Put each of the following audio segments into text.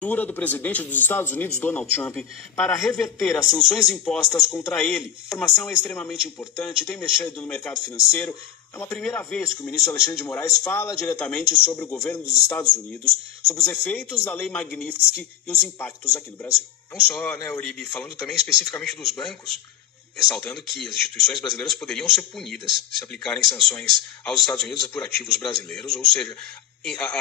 Do presidente dos Estados Unidos, Donald Trump, para reverter as sanções impostas contra ele. A informação é extremamente importante, tem mexido no mercado financeiro. É uma primeira vez que o ministro Alexandre de Moraes fala diretamente sobre o governo dos Estados Unidos, sobre os efeitos da Lei Magnitsky e os impactos aqui no Brasil. Não só, Uribe, falando também especificamente dos bancos, ressaltando que as instituições brasileiras poderiam ser punidas se aplicarem sanções aos Estados Unidos por ativos brasileiros, ou seja,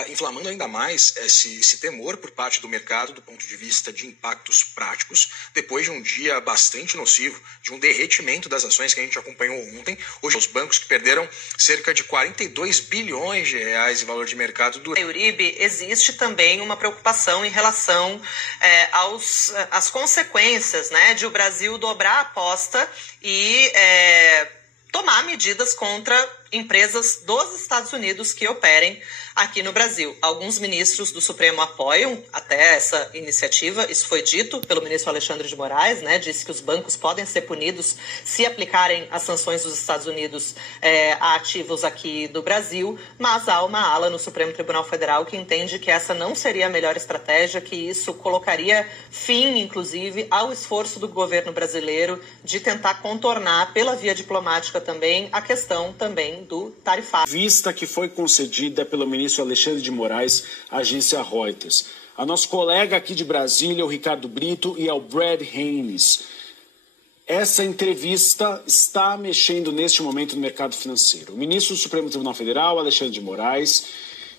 inflamando ainda mais esse temor por parte do mercado do ponto de vista de impactos práticos, depois de um dia bastante nocivo, de um derretimento das ações que a gente acompanhou ontem. Hoje, os bancos que perderam cerca de 42 bilhões de reais em valor de mercado. Uribe, existe também uma preocupação em relação às consequências, de o Brasil dobrar a aposta e tomar medidas contra empresas dos Estados Unidos que operem aqui no Brasil. Alguns ministros do Supremo apoiam até essa iniciativa, isso foi dito pelo ministro Alexandre de Moraes, disse que os bancos podem ser punidos se aplicarem as sanções dos Estados Unidos a ativos aqui do Brasil, mas há uma ala no Supremo Tribunal Federal que entende que essa não seria a melhor estratégia, que isso colocaria fim, inclusive, ao esforço do governo brasileiro de tentar contornar pela via diplomática também a questão também do tarifário. Vista que foi concedida pelo ministro Alexandre de Moraes à agência Reuters. A nosso colega aqui de Brasília, o Ricardo Brito, e ao Brad Haynes. Essa entrevista está mexendo neste momento no mercado financeiro. O ministro do Supremo Tribunal Federal, Alexandre de Moraes,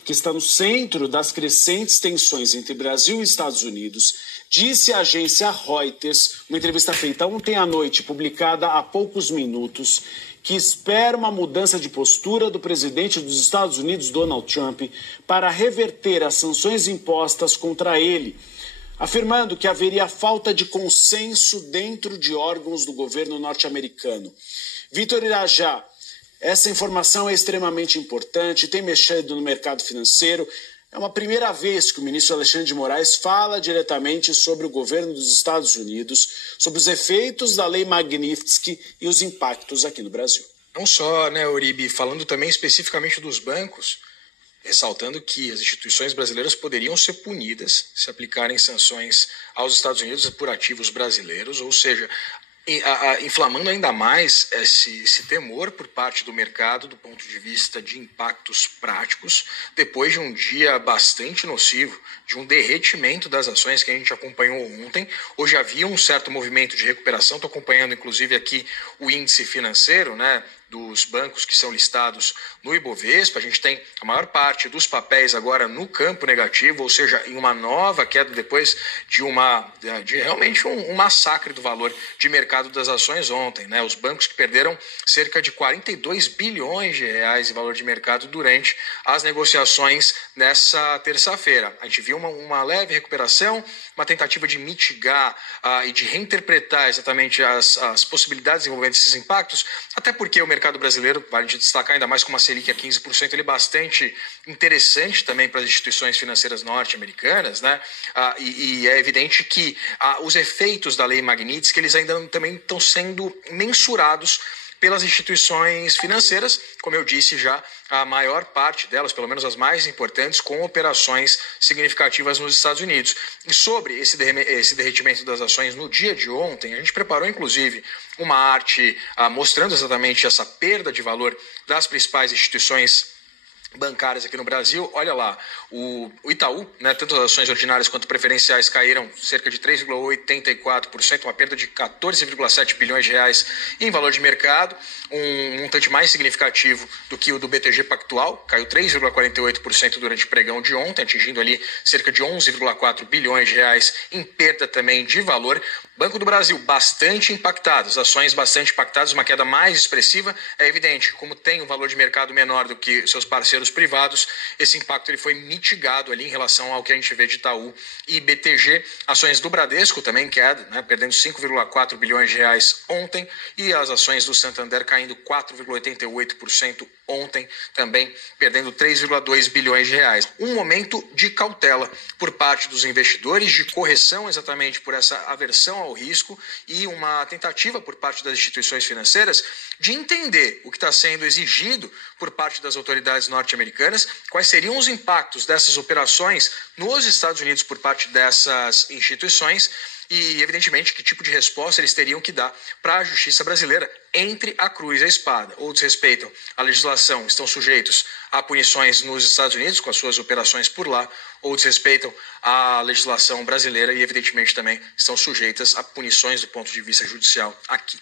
que está no centro das crescentes tensões entre Brasil e Estados Unidos, disse à agência Reuters, uma entrevista feita ontem à noite, publicada há poucos minutos, que espera uma mudança de postura do presidente dos Estados Unidos, Donald Trump, para reverter as sanções impostas contra ele, afirmando que haveria falta de consenso dentro de órgãos do governo norte-americano. Vitor Irajá, essa informação é extremamente importante, tem mexido no mercado financeiro. É uma primeira vez que o ministro Alexandre de Moraes fala diretamente sobre o governo dos Estados Unidos, sobre os efeitos da Lei Magnitsky e os impactos aqui no Brasil. Não só, Uribe, falando também especificamente dos bancos, ressaltando que as instituições brasileiras poderiam ser punidas se aplicarem sanções aos Estados Unidos por ativos brasileiros, ou seja, inflamando ainda mais esse temor por parte do mercado do ponto de vista de impactos práticos, depois de um dia bastante nocivo, de um derretimento das ações que a gente acompanhou ontem. Hoje havia um certo movimento de recuperação, estou acompanhando inclusive aqui o índice financeiro, dos bancos que são listados no Ibovespa. A gente tem a maior parte dos papéis agora no campo negativo, ou seja, em uma nova queda depois de realmente um massacre do valor de mercado das ações ontem. Os bancos que perderam cerca de 42 bilhões de reais em valor de mercado durante as negociações nessa terça-feira. A gente viu uma leve recuperação, uma tentativa de mitigar e de reinterpretar exatamente as possibilidades envolvendo esses impactos, até porque o mercado brasileiro, vale de destacar ainda mais com uma Selic a 15%, ele é bastante interessante também para as instituições financeiras norte-americanas, e é evidente que os efeitos da Lei Magnitsky, eles ainda também estão sendo mensurados pelas instituições financeiras, como eu disse já, a maior parte delas, pelo menos as mais importantes, com operações significativas nos Estados Unidos. E sobre esse derretimento das ações no dia de ontem, a gente preparou inclusive uma arte mostrando exatamente essa perda de valor das principais instituições bancárias aqui no Brasil. Olha lá, o Itaú, tanto as ações ordinárias quanto preferenciais caíram cerca de 3,84%, uma perda de 14,7 bilhões de reais em valor de mercado, um montante mais significativo do que o do BTG Pactual, caiu 3,48% durante o pregão de ontem, atingindo ali cerca de 11,4 bilhões de reais em perda também de valor. Banco do Brasil, bastante impactado, as ações bastante impactadas, uma queda mais expressiva. É evidente, como tem um valor de mercado menor do que seus parceiros privados, esse impacto ele foi mitigado ali em relação ao que a gente vê de Itaú e BTG. Ações do Bradesco também queda, perdendo 5,4 bilhões de reais ontem, e as ações do Santander caindo 4,88% ontem também perdendo 3,2 bilhões de reais. Um momento de cautela por parte dos investidores, de correção exatamente por essa aversão ao risco e uma tentativa por parte das instituições financeiras de entender o que está sendo exigido por parte das autoridades norte-americanas, quais seriam os impactos dessas operações nos Estados Unidos por parte dessas instituições e, evidentemente, que tipo de resposta eles teriam que dar para a justiça brasileira entre a cruz e a espada. Ou desrespeitam a legislação, estão sujeitos a punições nos Estados Unidos com as suas operações por lá, ou desrespeitam a legislação brasileira e, evidentemente, também estão sujeitas a punições do ponto de vista judicial aqui.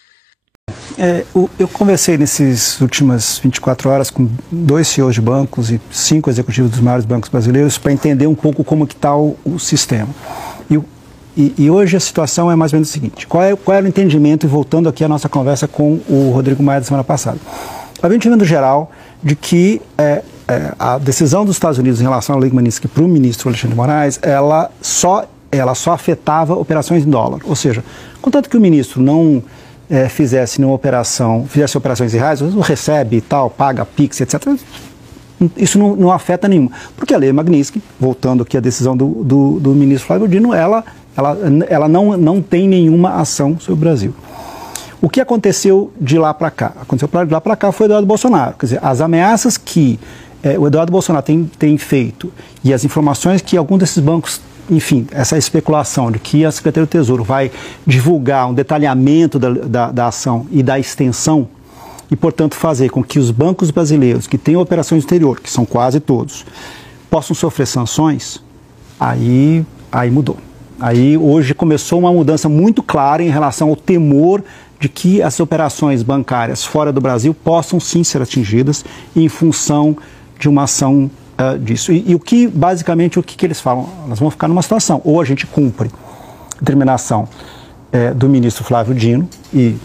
Eu conversei nessas últimas 24 horas com 2 CEOs de bancos e 5 executivos dos maiores bancos brasileiros para entender um pouco como que está o sistema. E hoje a situação é mais ou menos o seguinte: qual era o entendimento, e voltando aqui à nossa conversa com o Rodrigo Maia da semana passada, havia um entendimento geral de que a decisão dos Estados Unidos em relação à Lei Magnitsky para o ministro Alexandre de Moraes, ela só afetava operações em dólar, ou seja, contanto que o ministro não fizesse operações em reais, recebe e tal, paga PIX, etc., isso não afeta nenhuma. Porque a Lei Magnitsky, voltando aqui à decisão do ministro Flávio Dino, ela não tem nenhuma ação sobre o Brasil. O que aconteceu de lá para cá? De lá para cá foi o Eduardo Bolsonaro. Quer dizer, as ameaças que o Eduardo Bolsonaro tem feito e as informações que algum desses bancos, enfim, essa especulação de que a Secretaria do Tesouro vai divulgar um detalhamento da ação e da extensão e, portanto, fazer com que os bancos brasileiros que têm operações no exterior, que são quase todos, possam sofrer sanções, aí mudou. Aí hoje começou uma mudança muito clara em relação ao temor de que as operações bancárias fora do Brasil possam sim ser atingidas em função de uma ação disso. E basicamente o que eles falam? Nós vamos ficar numa situação, ou a gente cumpre a determinação do ministro Flávio Dino e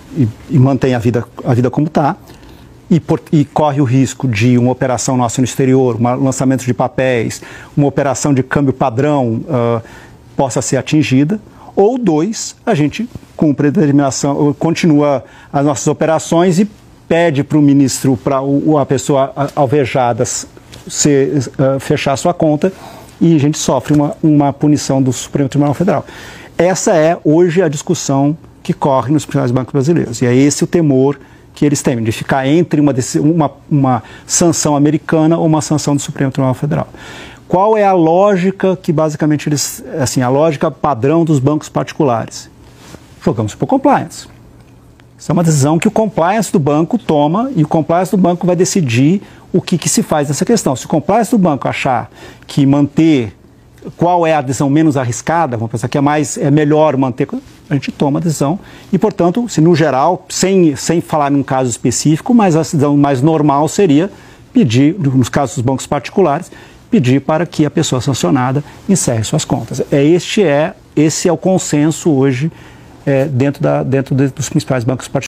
mantém a vida como está, e corre o risco de uma operação nossa no exterior, um lançamento de papéis, uma operação de câmbio padrão possa ser atingida, ou 2, a gente cumpre a determinação, continua as nossas operações e pede para o ministro, para a pessoa alvejada fechar sua conta, e a gente sofre uma punição do Supremo Tribunal Federal. Essa é hoje a discussão que corre nos principais bancos brasileiros, e é esse o temor que eles temem, de ficar entre uma sanção americana ou uma sanção do Supremo Tribunal Federal. Qual é a lógica que basicamente a lógica padrão dos bancos particulares? Jogamos por compliance. Isso é uma decisão que o compliance do banco toma, e o compliance do banco vai decidir o que se faz nessa questão. Se o compliance do banco achar que manter, qual é a decisão menos arriscada, vamos pensar que é melhor manter, a gente toma a decisão e, portanto, se no geral, sem falar num caso específico, mas a decisão mais normal seria pedir, nos casos dos bancos particulares, pedir para que a pessoa sancionada encerre suas contas. Esse é o consenso hoje dentro dos principais bancos particulares.